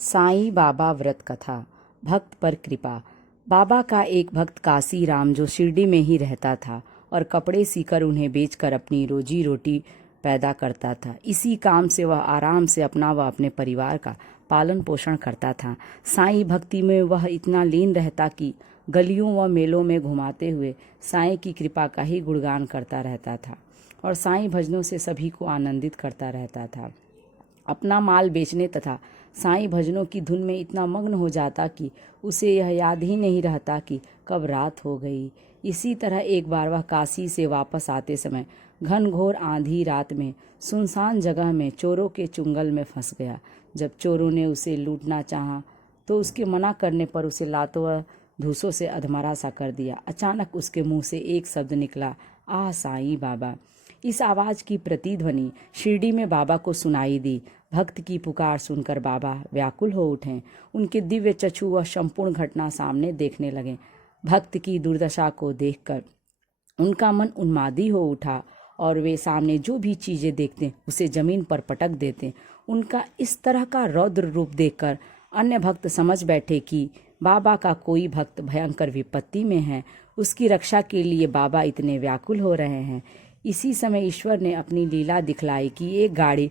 साईं बाबा व्रत कथा। भक्त पर कृपा। बाबा का एक भक्त काशी राम जो शिरडी में ही रहता था और कपड़े सीकर उन्हें बेचकर अपनी रोजी रोटी पैदा करता था। इसी काम से वह आराम से अपना व अपने परिवार का पालन पोषण करता था। साईं भक्ति में वह इतना लीन रहता कि गलियों व मेलों में घुमाते हुए साईं की कृपा का ही गुणगान करता रहता था और साईं भजनों से सभी को आनंदित करता रहता था। अपना माल बेचने तथा साईं भजनों की धुन में इतना मग्न हो जाता कि उसे यह याद ही नहीं रहता कि कब रात हो गई। इसी तरह एक बार वह काशी से वापस आते समय घनघोर आंधी रात में सुनसान जगह में चोरों के चुंगल में फंस गया। जब चोरों ने उसे लूटना चाहा तो उसके मना करने पर उसे लातों व धूसों से अधमरा सा कर दिया। अचानक उसके मुंह से एक शब्द निकला, आह साईं बाबा। इस आवाज की प्रतिध्वनि शिरडी में बाबा को सुनाई दी। भक्त की पुकार सुनकर बाबा व्याकुल हो उठे। उनके दिव्य चक्षु व संपूर्ण घटना सामने देखने लगे। भक्त की दुर्दशा को देखकर उनका मन उन्मादी हो उठा और वे सामने जो भी चीजें देखते उसे जमीन पर पटक देते। उनका इस तरह का रौद्र रूप देखकर अन्य भक्त समझ बैठे कि बाबा का कोई भक्त भयंकर विपत्ति में है। उसकी रक्षा के लिए बाबा इतने व्याकुल हो रहे हैं। इसी समय ईश्वर ने अपनी लीला दिखलाई कि एक गाड़ी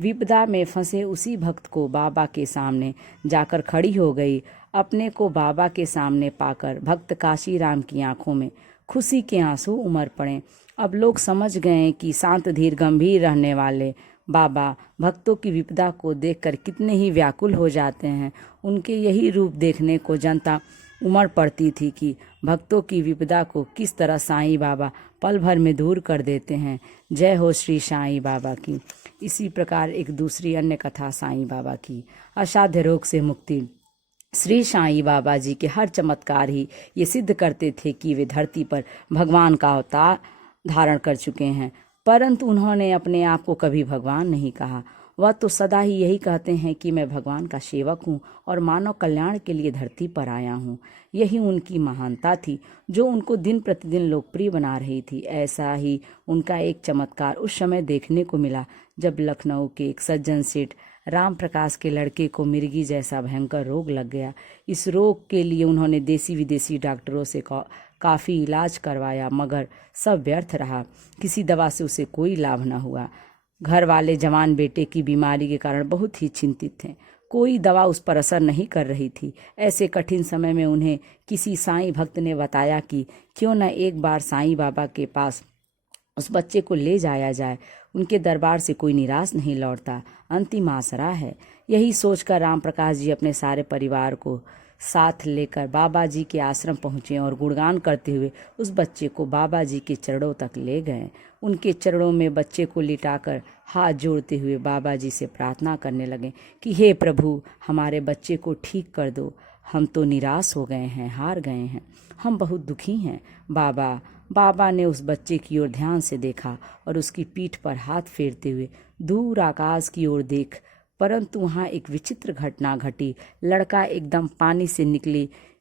विपदा में फंसे उसी भक्त को बाबा के सामने जाकर खड़ी हो गई। अपने को बाबा के सामने पाकर भक्त काशी राम की आंखों में खुशी के आंसू उमड़ पड़े। अब लोग समझ गए कि शांत धीर गंभीर रहने वाले बाबा भक्तों की विपदा को देखकर कितने ही व्याकुल हो जाते हैं। उनके यही रूप देखने को जनता उमड़ पड़ती थी कि भक्तों की विपदा को किस तरह साईं बाबा पल भर में दूर कर देते हैं। जय हो श्री साईं बाबा की। इसी प्रकार एक दूसरी अन्य कथा साईं बाबा की। असाध्य रोग से मुक्ति। श्री साईं बाबा जी के हर चमत्कार ही ये सिद्ध करते थे कि वे धरती पर भगवान का अवतार धारण कर चुके हैं, परंतु उन्होंने अपने आप को कभी भगवान नहीं कहा। वह तो सदा ही यही कहते हैं कि मैं भगवान का सेवक हूँ और मानव कल्याण के लिए धरती पर आया हूँ। यही उनकी महानता थी जो उनको दिन प्रतिदिन लोकप्रिय बना रही थी। ऐसा ही उनका एक चमत्कार उस समय देखने को मिला जब लखनऊ के एक सज्जन सेठ राम प्रकाश के लड़के को मिर्गी जैसा भयंकर रोग लग गया। इस रोग के लिए उन्होंने देसी विदेशी डॉक्टरों से काफ़ी इलाज करवाया, मगर सब व्यर्थ रहा। किसी दवा से उसे कोई लाभ न हुआ। घर वाले जवान बेटे की बीमारी के कारण बहुत ही चिंतित थे। कोई दवा उस पर असर नहीं कर रही थी। ऐसे कठिन समय में उन्हें किसी साईं भक्त ने बताया कि क्यों न एक बार साईं बाबा के पास उस बच्चे को ले जाया जाए। उनके दरबार से कोई निराश नहीं लौटता, अंतिम आसरा है। यही सोचकर राम प्रकाश जी अपने सारे परिवार को साथ लेकर बाबा जी के आश्रम पहुँचे और गुणगान करते हुए उस बच्चे को बाबा जी के चरणों तक ले गए। उनके चरणों में बच्चे को लिटाकर हाथ जोड़ते हुए बाबा जी से प्रार्थना करने लगे कि हे प्रभु, हमारे बच्चे को ठीक कर दो। हम तो निराश हो गए हैं, हार गए हैं, हम बहुत दुखी हैं। बाबा ने उस बच्चे की ओर ध्यान से देखा और उसकी पीठ पर हाथ फेरते हुए दूर आकाश की ओर देख, परंतु वहाँ एक विचित्र घटना घटी। लड़का एकदम पानी से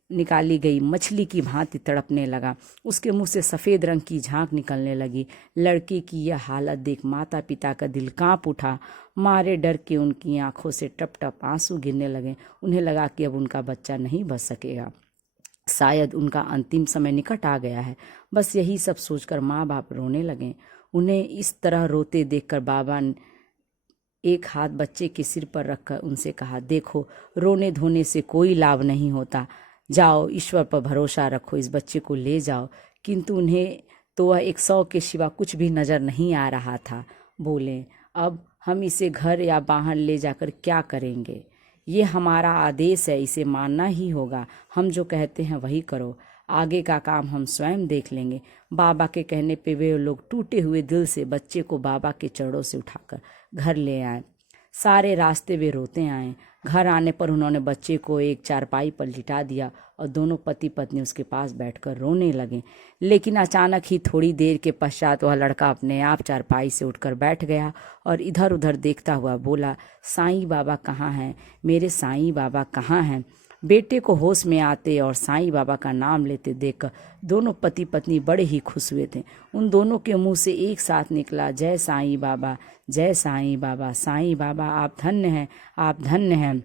निकाली गई मछली की भांति तड़पने लगा। उसके मुंह से सफ़ेद रंग की झांक निकलने लगी। लड़के की यह हालत देख माता पिता का दिल कांप उठा। मारे डर के उनकी आंखों से टप टप आंसू गिरने लगे। उन्हें लगा कि अब उनका बच्चा नहीं बच सकेगा, शायद उनका अंतिम समय निकट आ गया है। बस यही सब सोचकर माँ बाप रोने लगे। उन्हें इस तरह रोते देखकर बाबा ने एक हाथ बच्चे के सिर पर रखकर उनसे कहा, देखो, रोने धोने से कोई लाभ नहीं होता। जाओ, ईश्वर पर भरोसा रखो, इस बच्चे को ले जाओ। किंतु उन्हें तो वह एक सौ के सिवा कुछ भी नजर नहीं आ रहा था। बोले, अब हम इसे घर या बाहर ले जाकर क्या करेंगे? ये हमारा आदेश है, इसे मानना ही होगा। हम जो कहते हैं वही करो, आगे का काम हम स्वयं देख लेंगे। बाबा के कहने पे वे लोग टूटे हुए दिल से बच्चे को बाबा के चरणों से उठाकर घर ले आए। सारे रास्ते वे रोते आए। घर आने पर उन्होंने बच्चे को एक चारपाई पर लिटा दिया और दोनों पति पत्नी उसके पास बैठकर रोने लगे। लेकिन अचानक ही थोड़ी देर के पश्चात वह लड़का अपने आप चारपाई से उठकर बैठ गया और इधर उधर देखता हुआ बोला, साईं बाबा कहाँ हैं? मेरे साईं बाबा कहाँ हैं? बेटे को होश में आते और साईं बाबा का नाम लेते देखकर दोनों पति पत्नी बड़े ही खुश हुए थे। उन दोनों के मुंह से एक साथ निकला, जय साईं बाबा, जय साईं बाबा। साईं बाबा आप धन्य हैं, आप धन्य हैं।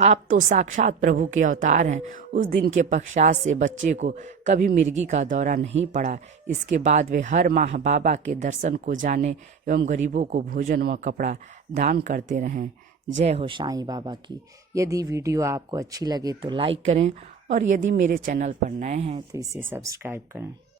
आप तो साक्षात प्रभु के अवतार हैं। उस दिन के पश्चात से बच्चे को कभी मिर्गी का दौरा नहीं पड़ा। इसके बाद वे हर माह बाबा के दर्शन को जाने एवं गरीबों को भोजन व कपड़ा दान करते रहें। जय हो साईं बाबा की। यदि वीडियो आपको अच्छी लगे तो लाइक करें और यदि मेरे चैनल पर नए हैं तो इसे सब्सक्राइब करें।